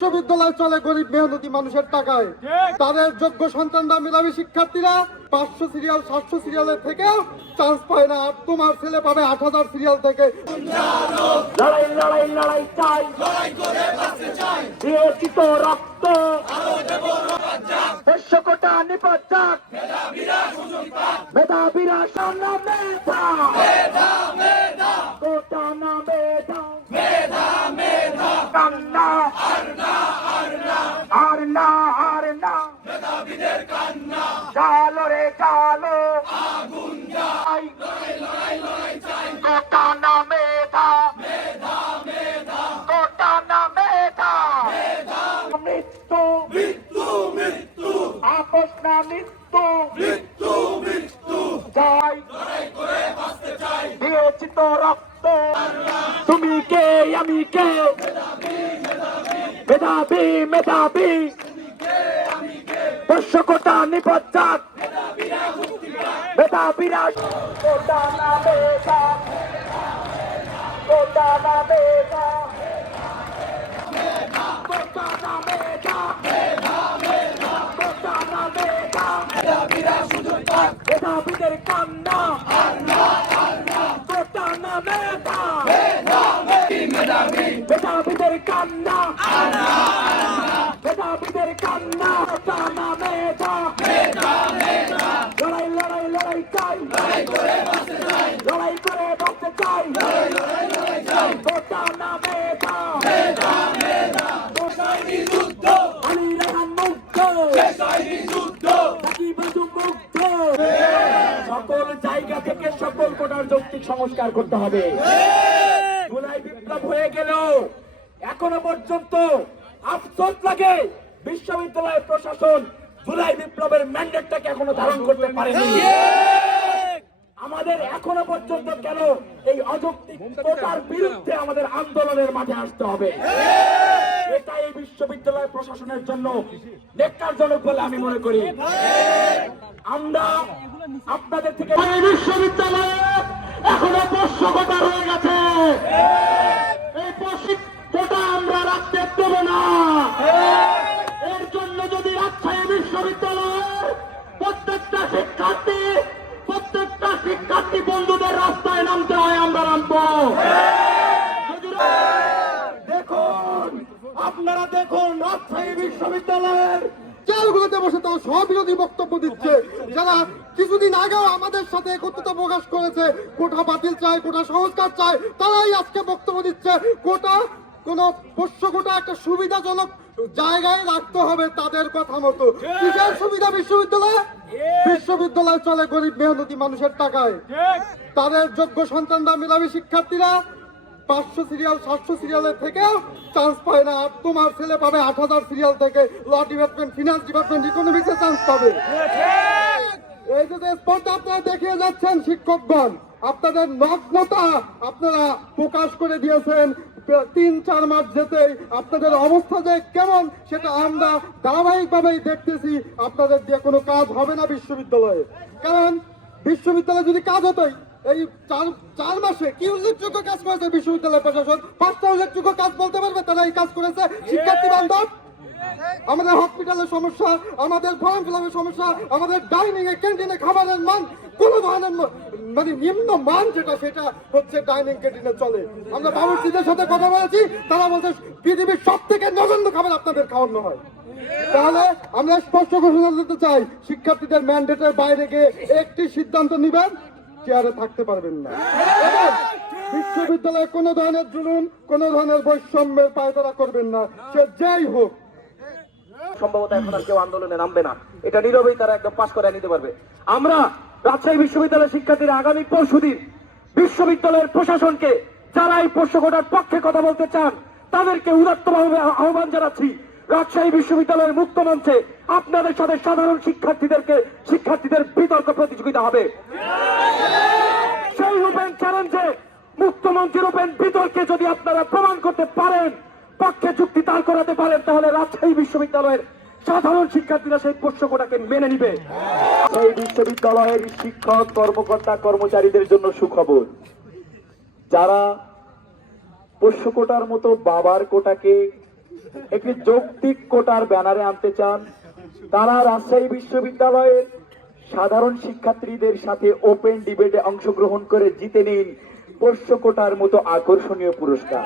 বিশ্ববিদ্যালয় চলে গরিব মেহনতি মানুষের টাকায়। তাদের যোগ্য সন্তানরা মেধাবী শিক্ষার্থীরা 500 সিরিয়াল 700 সিরিয়ালের থেকে চান্স পায় না, আর তোমার ছেলে পাবে 8000 সিরিয়াল থেকে। লড়াই লড়াই লড়াই চাই, লড়াই করে বাঁচতে চাই, দিয়েছি তো রক্ত, আরো দেব রক্ত যাক, 100 কোটা নিপাত যাক, মেধাবীরা সুযোগ পাক, মেধাবীরা সামনে মেধা, মেধা মেধা, কোটা না মেধা, মেধা মেধা, কান্না আর না আর না আর না আর না, মেধাবীদের কান্না, চালো রে চালো, আগুন যাই, লড়াই লড়াই লড়াই চাই, কোটা না মেধা, মেধা মেধা, কোটা না মেধা, মেধা মৃত্যু মৃত্যু মৃত্যু, আপোষ না মৃত্যু মৃত্যু মৃত্যু, চাই লড়াই করে বাঁচতে চাই, দিয়েছি তো রক্ত, তুমি কে আমি কে, মেধাবী মেধাবী, 500 কোটা নিপাত যাক, মেধাবীরা কোটা না মেধা, কোটা না মেধা, কোটা না মেধা, কোটা না মেধা, মেধাবীরা সুযোগ পাক, মেধাবীদের কান্না আর না আর না, কোটা না মেধা, মেধাবী মেধাবীদের কান্না আর না আর না, মেধাবীদের কান্না, কোটা না মেধা, মেধা মেধা, লড়াই লড়াই লড়াই চাই, লড়াই করে বাঁচতে চাই, লড়াই করে বাঁচতে চাই, লড়াই লড়াই লড়াই চাই, কোটা না মেধা, মেধা মেধা, কোটাই যুদ্ধ, আলী রায়হান মুক্ত, শেষাই যুদ্ধ, সাকিব বাজু মুক্ত, সকল জায়গা থেকে সকল কোটার যৌক্তিক সংস্কার করতে হবে। জুলাই বিপ্লব হয়ে গেল, এখনো পর্যন্ত আফসোস লাগে বিশ্ববিদ্যালয় প্রশাসন জুলাই বিপ্লবের ম্যান্ডেটটাকে এখনো ধারণ করতে পারেনি। আমাদের এখনো পর্যন্ত কেন এই অযৌক্তিক কোটার বিরুদ্ধে আমাদের আন্দোলনের মাঠে আসতে হবে, এটা এই বিশ্ববিদ্যালয় প্রশাসনের জন্য ন্যাক্কারজনক বলে আমি মনে করি। আমরা আপনাদের থেকে বিশ্ববিদ্যালয়ে এখনো 500 কোটা রয়ে গেছে, এই 500 কোটা আমরা রাখতে দেব না। এর জন্য যদি রাজশাহী বিশ্ববিদ্যালয়ের প্রত্যেকটা শিক্ষার্থী বন্ধুদের রাস্তায় নামতে হয়, আমরা নামবো। দেখুন, আপনারা দেখুন, রাজশাহী বিশ্ববিদ্যালয়ের জেলগুলোতে বসে তারা সবিরোধী বক্তব্য দিচ্ছে, যারা কিছুদিন আগেও আমাদের সাথে একত্রতা প্রকাশ করেছে, কোটা বাতিল চায়, কোটা সংস্কার চায়, তারাই আজকে বক্তব্য দিচ্ছে কোটা কোন 500 কোটা একটা সুবিধাজনক জায়গায় রাখতে হবে তাদের কথা মতো। কিসের সুবিধা বিশ্ববিদ্যালয়ে? বিশ্ববিদ্যালয় চলে গরিব মেহনতি মানুষের টাকায়। তাদের যোগ্য সন্তানরা মেধাবী শিক্ষার্থীরা 500 সিরিয়াল 700 সিরিয়ালের থেকে চান্স পায় না, আর তোমার ছেলে পাবে 8000 সিরিয়াল থেকে, ল ডিপার্টমেন্ট, ফিনান্স ডিপার্টমেন্ট, ইকোনমিক্সে চান্স পাবে। এই যে স্পর্ধা আপনারা দেখিয়ে যাচ্ছেন শিক্ষকগণ, আপনাদের নগ্নতা আপনারা প্রকাশ করে দিয়েছেন। 3-4 মাস যেতেই আপনাদের অবস্থা যে কেমন সেটা আমরা ধারাবাহিকভাবেই দেখতেছি। আপনাদের দিয়ে কোনো কাজ হবে না বিশ্ববিদ্যালয়ে, কারণ বিশ্ববিদ্যালয়ে যদি কাজ হতোই, এই 4 মাসে কি উল্লেখযোগ্য কাজ করেছে বিশ্ববিদ্যালয় প্রশাসন? 5টা উল্লেখযোগ্য কাজ বলতে পারবে তারা এই কাজ করেছে? শিক্ষার্থী বান্ধব, আমাদের হসপিটালের সমস্যা, আমাদের ফর্ম ফিলাপের সমস্যা, আমাদের ডাইনিং এ ক্যান্টিনে খাবারের মান কোন ধরনের মানে নিম্ন মান যেটা সেটা হচ্ছে ডাইনিং ক্যান্টিনে চলে। আমরা বাবুর্চিদের সাথে কথা বলেছি, তারা বলছে পৃথিবীর সব থেকে নগণ্য খাবার আপনাদের খাওয়ানো হয়। তাহলে আমরা স্পষ্ট ঘোষণা দিতে চাই, শিক্ষার্থীদের ম্যান্ডেটের বাইরে গিয়ে একটি সিদ্ধান্ত নিবেন, চেয়ারে থাকতে পারবেন না। এবং বিশ্ববিদ্যালয়ে কোনো ধরনের জুলুম, কোনো ধরনের বৈষম্যের পায়তারা করবেন না, সে যেই হোক। সম্ভবত এখন আর কেউ আন্দোলনে নামবে না, এটা নীরবেই তারা একদম পাশ করে নিতে পারবে। আমরা রাজশাহী বিশ্ববিদ্যালয়ের শিক্ষার্থীরা আগামী পরশুদিন বিশ্ববিদ্যালয়ের প্রশাসনকে, যারা এই 500 কোটার পক্ষে কথা বলতে চান, তাদেরকে উদাত্তভাবে আহ্বান জানাচ্ছি, রাজশাহী বিশ্ববিদ্যালয়ের মুক্ত মঞ্চে আপনাদের সাথে সাধারণ শিক্ষার্থীদের বিতর্ক প্রতিযোগিতা হবে। সেই ওপেন চ্যালেঞ্জে, মুক্ত মঞ্চের ওপেন বিতর্কে যদি আপনারা প্রমাণ করতে পারেন, পক্ষে যুক্তি দাঁড় করাতে পারেন, তাহলে রাজশাহী বিশ্ববিদ্যালয়ের সাধারণ শিক্ষার্থীরা সেই 500 কোটাকে মেনে নিবে। সেই বিশ্ববিদ্যালয়ের শিক্ষক, কর্মকর্তা, কর্মচারীদের জন্য সুখবর, যারা 500 কোটার মতো বাবার কোটাকে একটি যৌক্তিক কোটার ব্যানারে আনতে চান, তারা রাজশাহী বিশ্ববিদ্যালয়ের সাধারণ শিক্ষার্থীদের সাথে ওপেন ডিবেটে অংশগ্রহণ করে জিতে নিন পোষ্য কোটার মতো আকর্ষণীয় পুরস্কার।